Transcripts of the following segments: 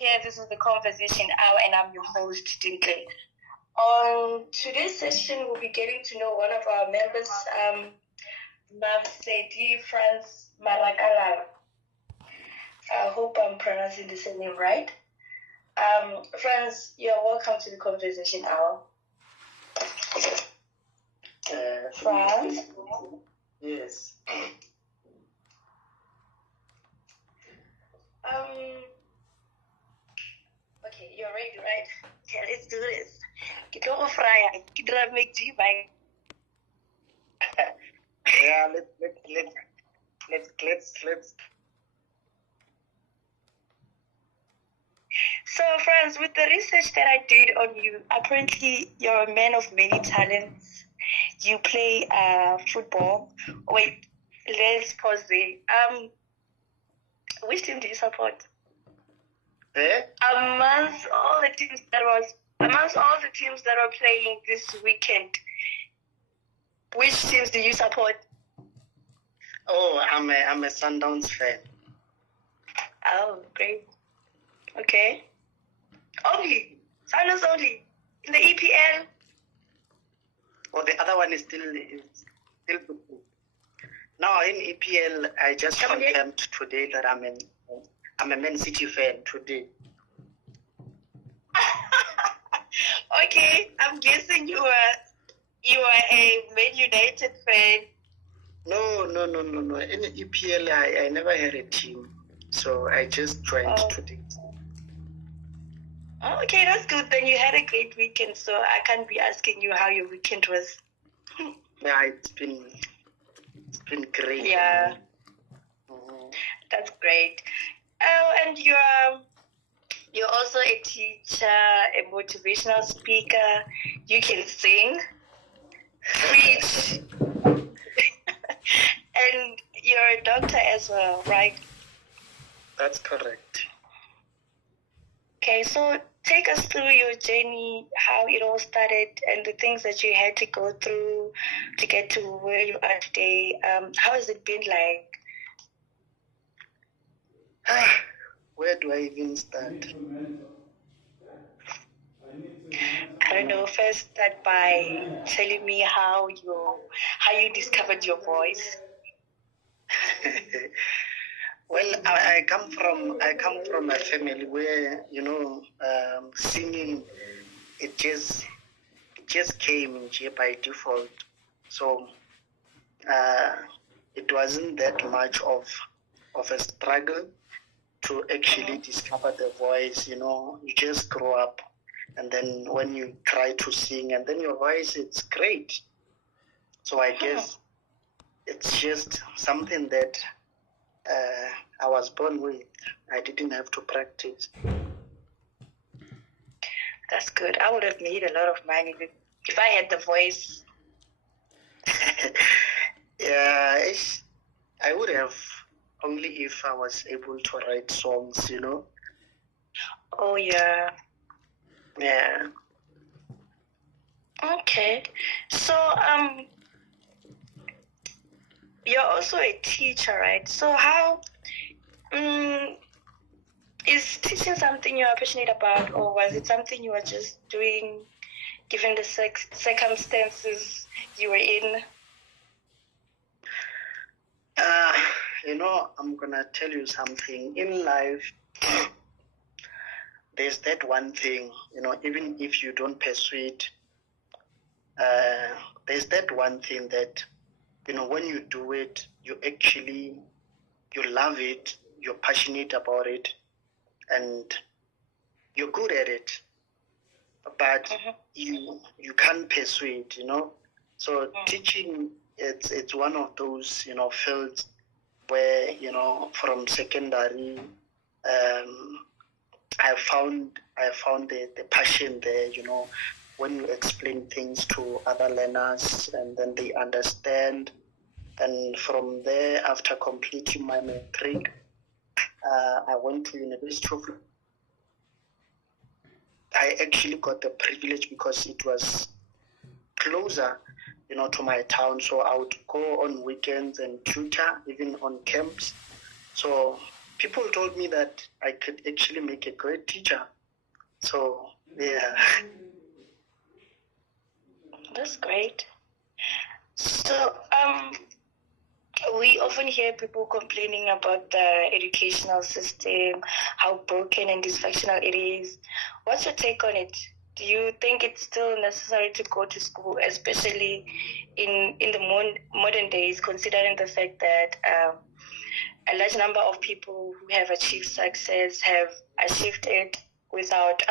Yeah, this is the Conversation Hour, and I'm your host, Dinkley. On today's session, we'll be getting to know one of our members, Mavsedi Franz Marakala. I hope I'm pronouncing the name right. Franz, you're welcome to the Conversation Hour. Franz? Yes. Okay, you're ready, right? Yeah, let's do this. Get over fryer. Get over make tea, bye. Yeah, let's. So, Franz, with the research that I did on you, apparently you're a man of many talents. You play football. Wait, let's pause there. Which team do you support? Amongst all the teams that are playing this weekend, which teams do you support? Oh, I'm a Sundowns fan. Oh, great. Okay. Only Sundowns only in the EPL. Oh, the other one is still. Now in EPL, I just confirmed today that I'm a Man City fan today. Okay, I'm guessing you are a Man United fan. No. In EPL, I never had a team, so I just joined today. Oh, okay, that's good. Then you had a great weekend, so I can't be asking you how your weekend was. Yeah, it's been great. Yeah, that's great. Oh, and you're also a teacher, a motivational speaker. You can sing, preach, and you're a doctor as well, right? That's correct. Okay, so take us through your journey, how it all started, and the things that you had to go through to get to where you are today. How has it been like? Where do I even start? I don't know. First, start by telling me how you discovered your voice. Well, I come from a family where singing it just came here by default. So it wasn't that much of a struggle to actually discover the voice. You just grow up, and then when you try to sing, and then your voice, it's great. So I guess it's just something that I was born with. I didn't have to practice. That's good. I would have made a lot of money if I had the voice. Yeah, I would have, only if I was able to write songs, Oh, yeah. Yeah. Okay. So, you're also a teacher, right? So how is teaching something you are passionate about, or was it something you were just doing given the circumstances you were in? I'm gonna tell you something. In life, there's that one thing, even if you don't pursue it, there's that one thing that, when you do it, you love it, you're passionate about it, and you're good at it, but you can't pursue it, So teaching, it's one of those, fields where, from secondary, I found the passion there, when you explain things to other learners and then they understand. And from there, after completing my matric, I went to University of. I actually got the privilege because it was closer, to my town. So I would go on weekends and tutor, even on camps. So people told me that I could actually make a great teacher. So, yeah. That's great. So, we often hear people complaining about the educational system, how broken and dysfunctional it is. What's your take on it? Do you think it's still necessary to go to school, especially in the modern days, considering the fact that a large number of people who have achieved success have achieved it without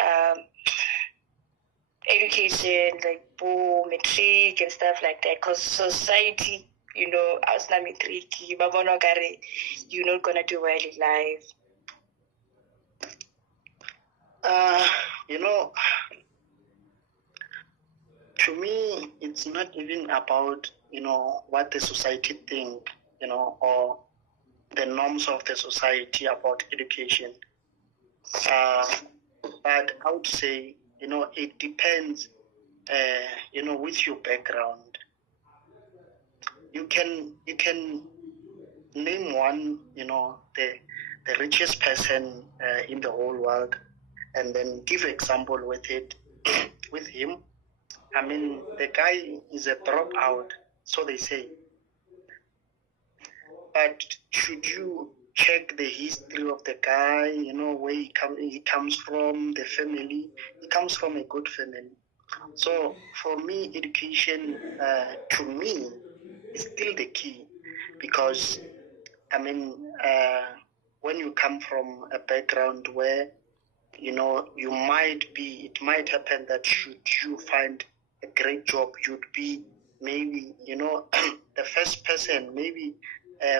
education, like matric and stuff like that? Because society, as na matric, you're not gonna do well in life. To me, it's not even about, what the society think, or the norms of the society about education. But I would say, it depends, with your background. You can name one, the richest person in the whole world, and then give example with it, with him. I mean, the guy is a dropout, so they say. But should you check the history of the guy, where he comes from, the family? He comes from a good family. So for me, education, to me, is still the key, because I mean, when you come from a background where, it might happen that should you find a great job, you'd be maybe, the first person, maybe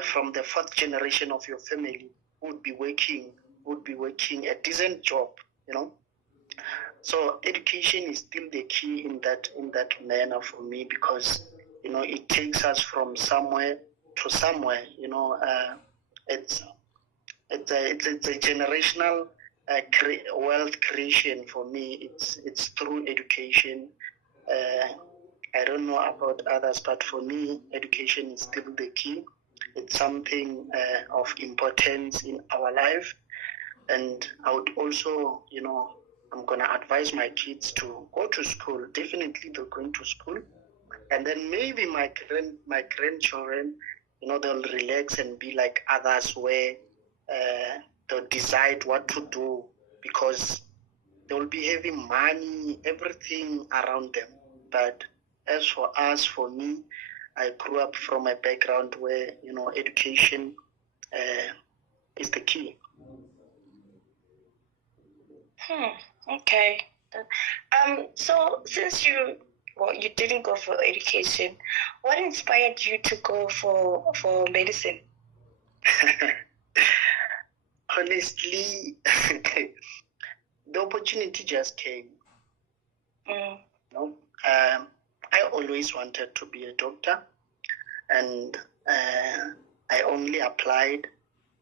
from the fourth generation of your family would be working a decent job, So education is still the key in that manner for me, because, it takes us from somewhere to somewhere, it's a generational wealth creation for me. It's through education. I don't know about others, but for me, education is still the key. It's something of importance in our life, and I would also, I'm gonna advise my kids to go to school. Definitely, they're going to school, and then maybe my grandchildren, they'll relax and be like others, where they'll decide what to do, because they'll be having money, everything around them. But as for us, for me, I grew up from a background where, education is the key. Okay. So since you didn't go for education, what inspired you to go for medicine? Honestly, the opportunity just came. I always wanted to be a doctor, and I only applied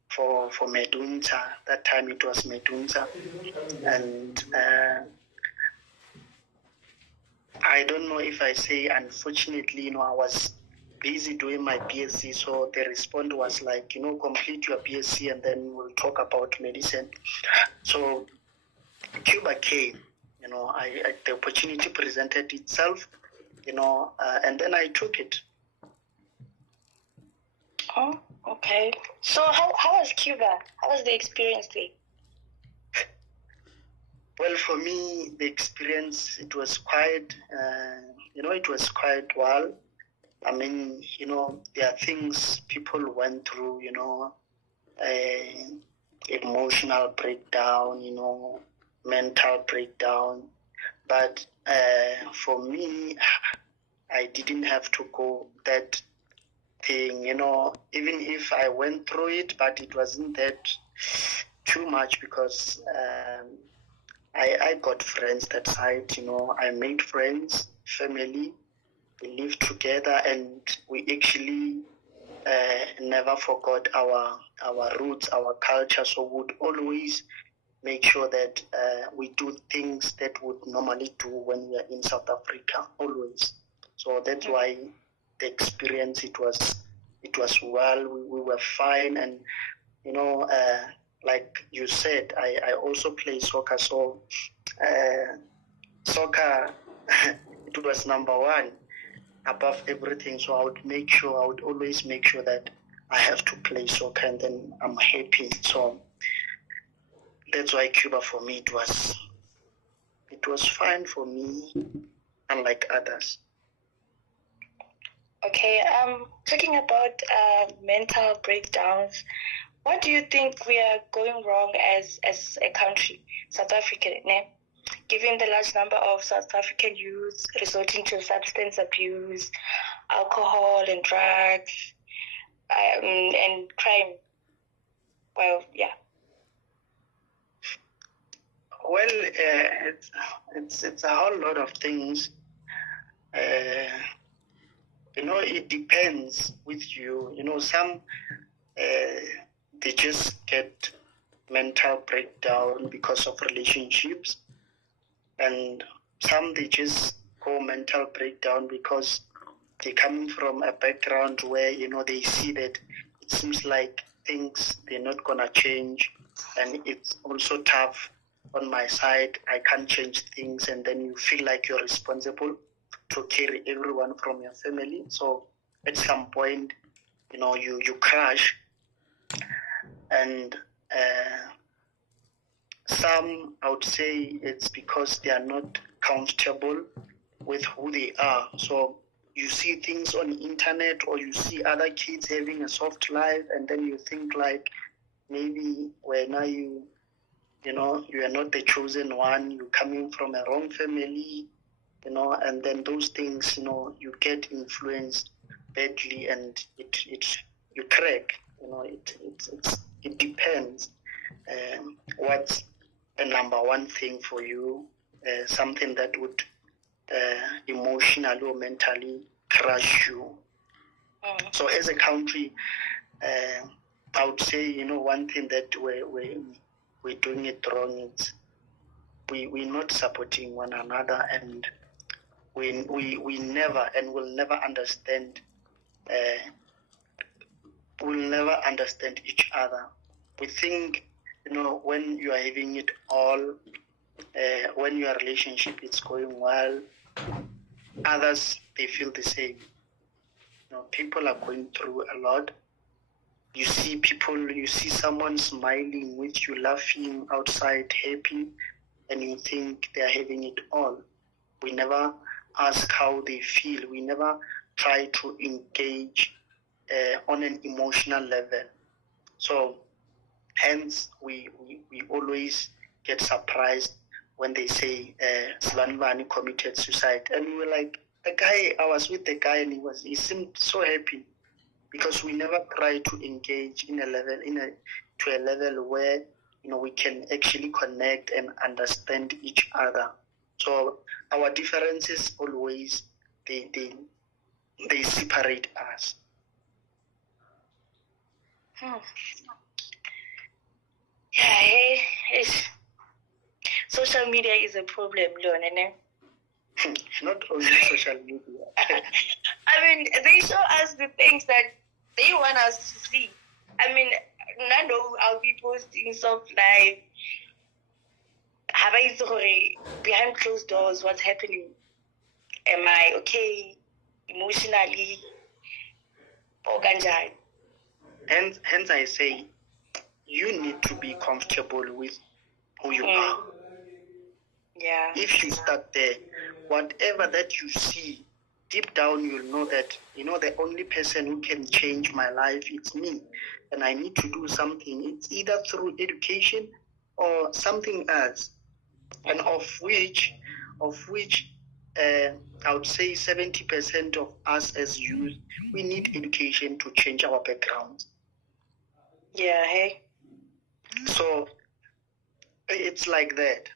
for Medunta. That time it was Medunta, and I don't know if I say unfortunately, I was busy doing my BSc, so the response was like, complete your BSc and then we'll talk about medicine. So Cuba came, the opportunity presented itself, and then I took it. Oh, okay. So how was Cuba? How was the experience there? Well, for me, the experience, it was quite, it was quite well. I mean, there are things people went through, emotional breakdown, mental breakdown. But for me, I didn't have to go that thing, even if I went through it, but it wasn't that too much, because I got friends that side, I made friends, family, we lived together, and we actually never forgot our roots, our culture. So we would always make sure that we do things that would normally do when we are in South Africa, always. So that's why the experience, it was well, we were fine, and like you said, I also play soccer. So soccer, it was number one above everything. So I would always make sure that I have to play soccer, and then I'm happy. So that's why Cuba for me it was fine for me, unlike others. Okay, talking about mental breakdowns, what do you think we are going wrong as a country, South Africa, né? Given the large number of South African youths resorting to substance abuse, alcohol and drugs, and crime? Well, yeah. Well, it's a whole lot of things. It depends with you. Some they just get mental breakdown because of relationships, and some they just go mental breakdown because they come from a background where they see that it seems like things they're not gonna change, and it's also tough on my side. I can't change things, and then you feel like you're responsible to carry everyone from your family. So at some point, you crash, and some, I would say, it's because they are not comfortable with who they are. So you see things on the internet, or you see other kids having a soft life, and then you think like maybe when you are not the chosen one, you're coming from a wrong family, and then those things, you get influenced badly, and you crack. It depends. What's the number one thing for you? Something that would emotionally or mentally crush you. So as a country, I would say, one thing that we're doing it wrong is we're not supporting one another, and we never and will never understand each other. We think, when you are having it all, when your relationship is going well, others, they feel the same. People are going through a lot. You see someone smiling with you, laughing outside, happy, and you think they're having it all. We never ask how they feel. We never try to engage on an emotional level. So hence we always get surprised when they say Slanvani committed suicide, and we were like, I was with the guy, and he seemed so happy, because we never try to engage to a level where we can actually connect and understand each other. So our differences always they separate us. Yeah, social media is a problem, Leon. Not only social media. I mean, they show us the things that they want us to see. I mean, Nando, I'll be posting stuff like, behind closed doors, what's happening? Am I okay emotionally? Or ganjai? Hence I say, you need to be comfortable with who you are. Yeah. If you start there, whatever that you see, deep down you'll know that, the only person who can change my life, it's me. And I need to do something. It's either through education or something else. And of which I would say 70% of us as youth, we need education to change our backgrounds. Yeah, hey. So it's like that.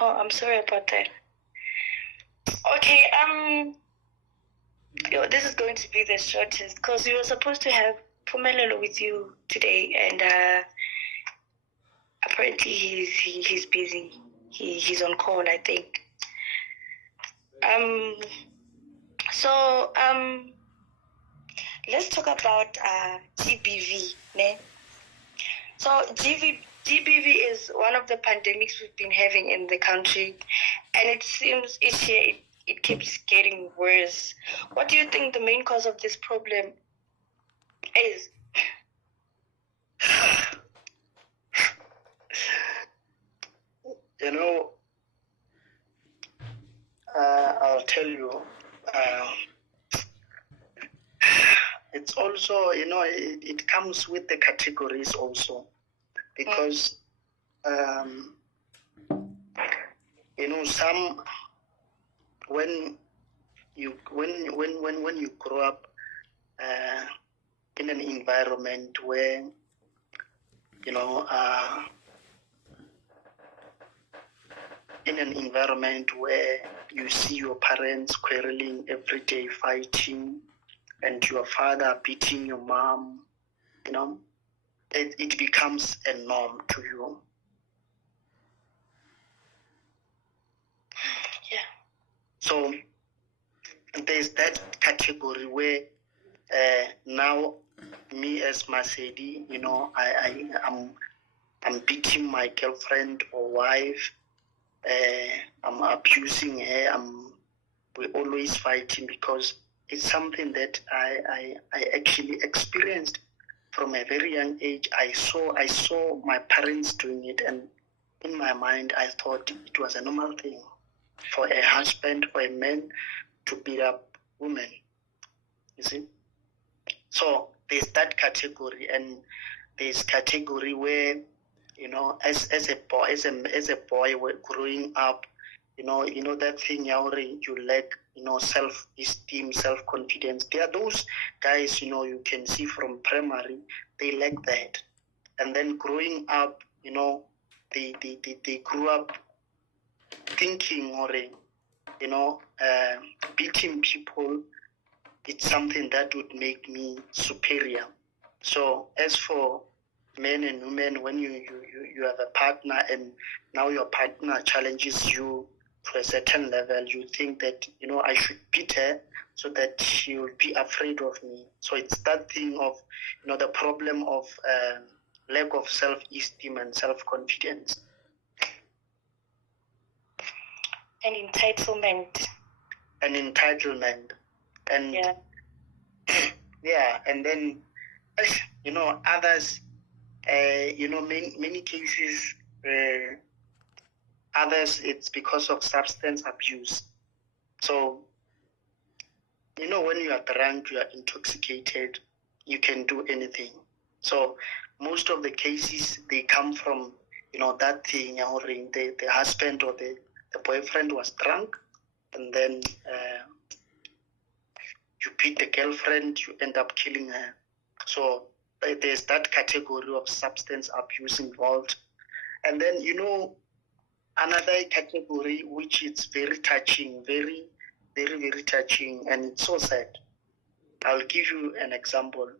Oh, I'm sorry about that. Okay, this is going to be the shortest, because we were supposed to have Pumelelo with you today, and apparently he's busy. He's on call, I think. let's talk about GBV. Ne? So GBV is one of the pandemics we've been having in the country, and it seems each year it keeps getting worse. What do you think the main cause of this problem is? You know, I'll tell you, it's also, it comes with the categories also, because, some, when you grow up in an environment where, in an environment where you see your parents quarreling every day, fighting, and your father beating your mom, it becomes a norm to you. Yeah. So there's that category where now me as Masedi, I'm beating my girlfriend or wife. I'm abusing her. We're always fighting, because it's something that I actually experienced from a very young age. I saw my parents doing it, and in my mind I thought it was a normal thing for a husband, for a man to beat up women. You see? So there's that category, and there's category where, as a boy growing up, that thing you lack, self-esteem, self-confidence. There are those guys, you can see from primary, they lack that. And then growing up, they grew up thinking, or beating people, it's something that would make me superior. So as for men and women, when you have a partner, and now your partner challenges you to a certain level, you think that, I should beat her so that she will be afraid of me. So it's that thing of, the problem of lack of self-esteem and self-confidence. An entitlement. And yeah. Yeah, and then, others, many cases, others, it's because of substance abuse. So, when you are drunk, you are intoxicated, you can do anything. So most of the cases, they come from, that thing, the husband or the boyfriend was drunk, and then you beat the girlfriend, you end up killing her. So there's that category of substance abuse involved. And then, another category which is very touching, very, very, very touching, and it's so sad. I'll give you an example.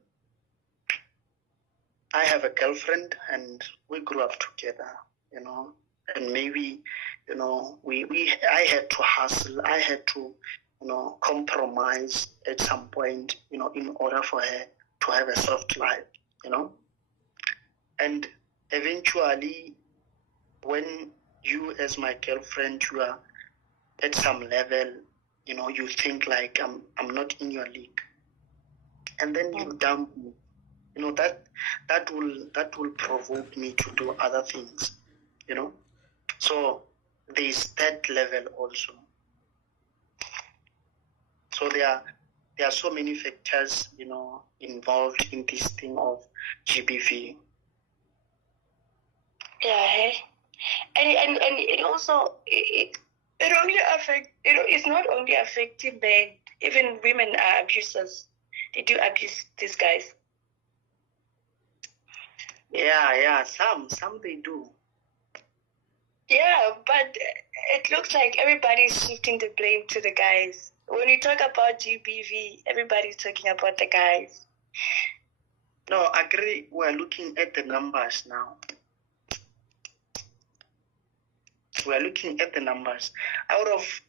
I have a girlfriend, and we grew up together, and maybe, I had to hustle, I had to, compromise at some point, in order for her to have a soft life, And eventually, when you as my girlfriend, you are at some level, you think like I'm not in your league. And then you dump me. That will provoke me to do other things, So there's that level also. So there are so many factors, involved in this thing of GBV. Yeah, and it also it only affect it's not only affecting men, even women are abusers. They do abuse these guys. Yeah, some they do. Yeah, but it looks like everybody's shifting the blame to the guys. When you talk about GBV, everybody's talking about the guys. No, I agree. We're looking at the numbers now. We're looking at the numbers. Out of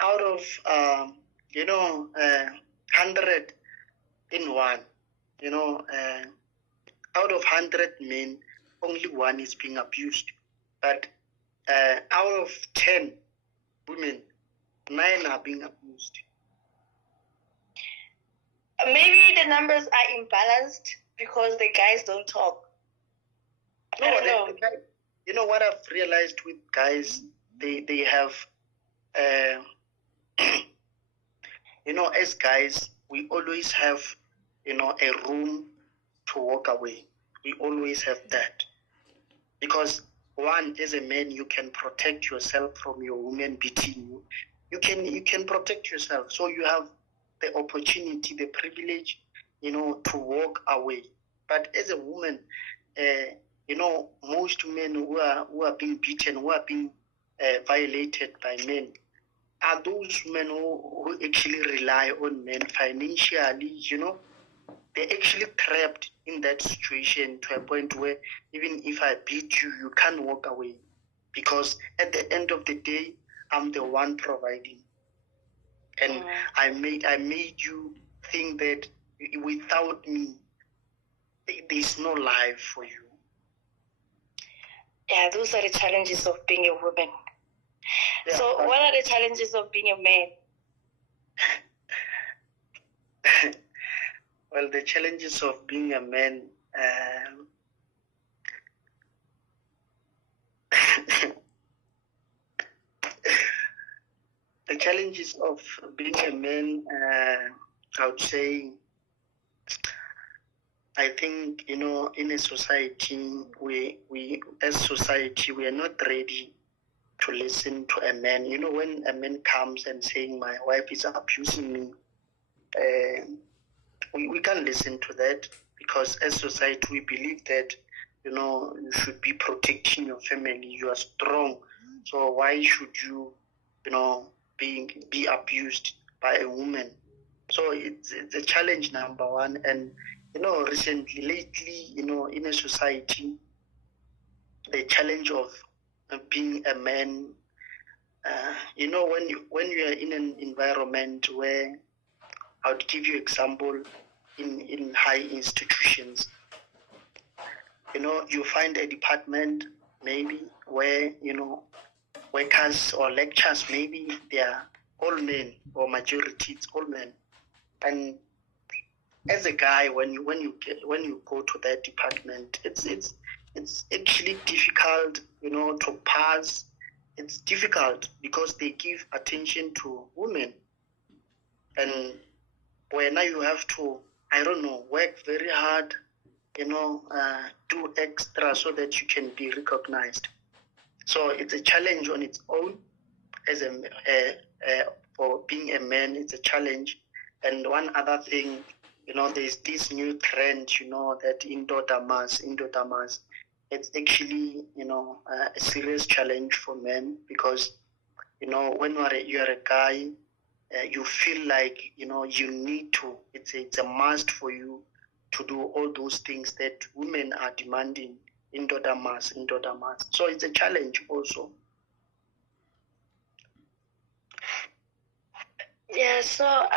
100, in one. Out of 100 men, only one is being abused. But out of 10 women, 9 are being abused. Maybe the numbers are imbalanced because the guys don't talk. No, I don't know. What I've realized with guys, they have, as guys, we always have, a room to walk away. We always have that. Because one, as a man, you can protect yourself from your woman beating you. You can protect yourself. So you have the opportunity, the privilege, to walk away. But as a woman, most men who are being beaten, who are being violated by men, are those men who actually rely on men financially, they're actually trapped in that situation to a point where even if I beat you, you can't walk away. Because at the end of the day, I'm the one providing. And I made you think that without me, there's no life for you. Yeah, those are the challenges of being a woman. Yeah, so what are the challenges of being a man? Well, the challenges of being a man, the challenges of being a man, I would say, I think, in a society, we as society, we are not ready to listen to a man. When a man comes and saying, my wife is abusing me, we can't listen to that, because as society, we believe that, you should be protecting your family. You are strong. So why should you, be abused by a woman? So it's a challenge, number one. And, lately, in a society, the challenge of being a man, when you are in an environment where, I would give you example, in high institutions, you find a department maybe where, workers or lecturers, maybe they are all men, or majority it's all men. And as a guy, when you go to that department, it's actually difficult, to pass. It's difficult because they give attention to women, and where now you have to, I don't know, work very hard, do extra so that you can be recognized. So it's a challenge on its own. As for being a man, it's a challenge. And one other thing, there's this new trend, that indoor damas. It's actually, a serious challenge for men, because, when you're a guy, you feel like, you need to, it's a must for you to do all those things that women are demanding, indoor damas. So it's a challenge also. Yeah, so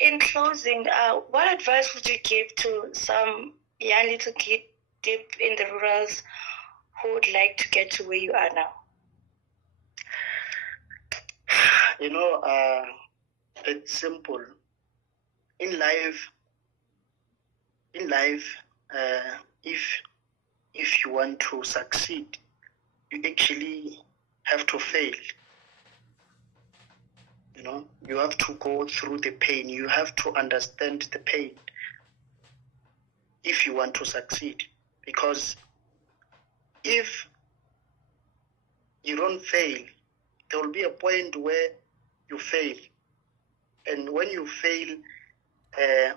in closing, what advice would you give to some young little kid deep in the rurals who would like to get to where you are now? It's simple. In life, if you want to succeed, you actually have to fail. You have to go through the pain. You have to understand the pain if you want to succeed. Because if you don't fail, there will be a point where you fail. And when you fail,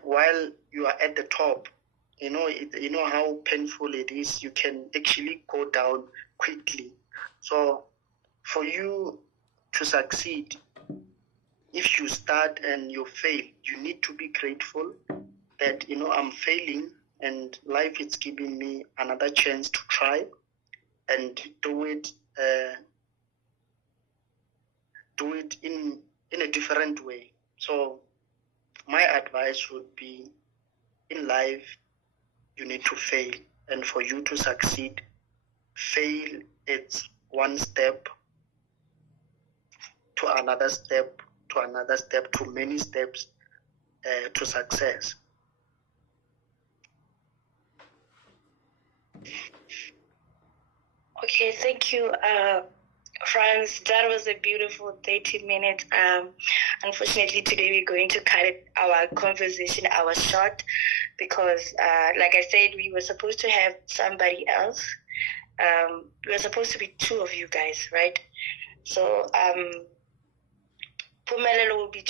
while you are at the top, you know how painful it is. You can actually go down quickly. So for you to succeed, if you start and you fail, you need to be grateful that, I'm failing, and life is giving me another chance to try and do it in a different way. So my advice would be, in life, you need to fail. And for you to succeed, fail, it's one step to another step, to another step, to many steps to success. Okay, thank you, Franz. That was a beautiful 30 minutes. Unfortunately, today we're going to cut our conversation hour short because, like I said, we were supposed to have somebody else. We were supposed to be 2 of you guys, right? So, Pumelelo will be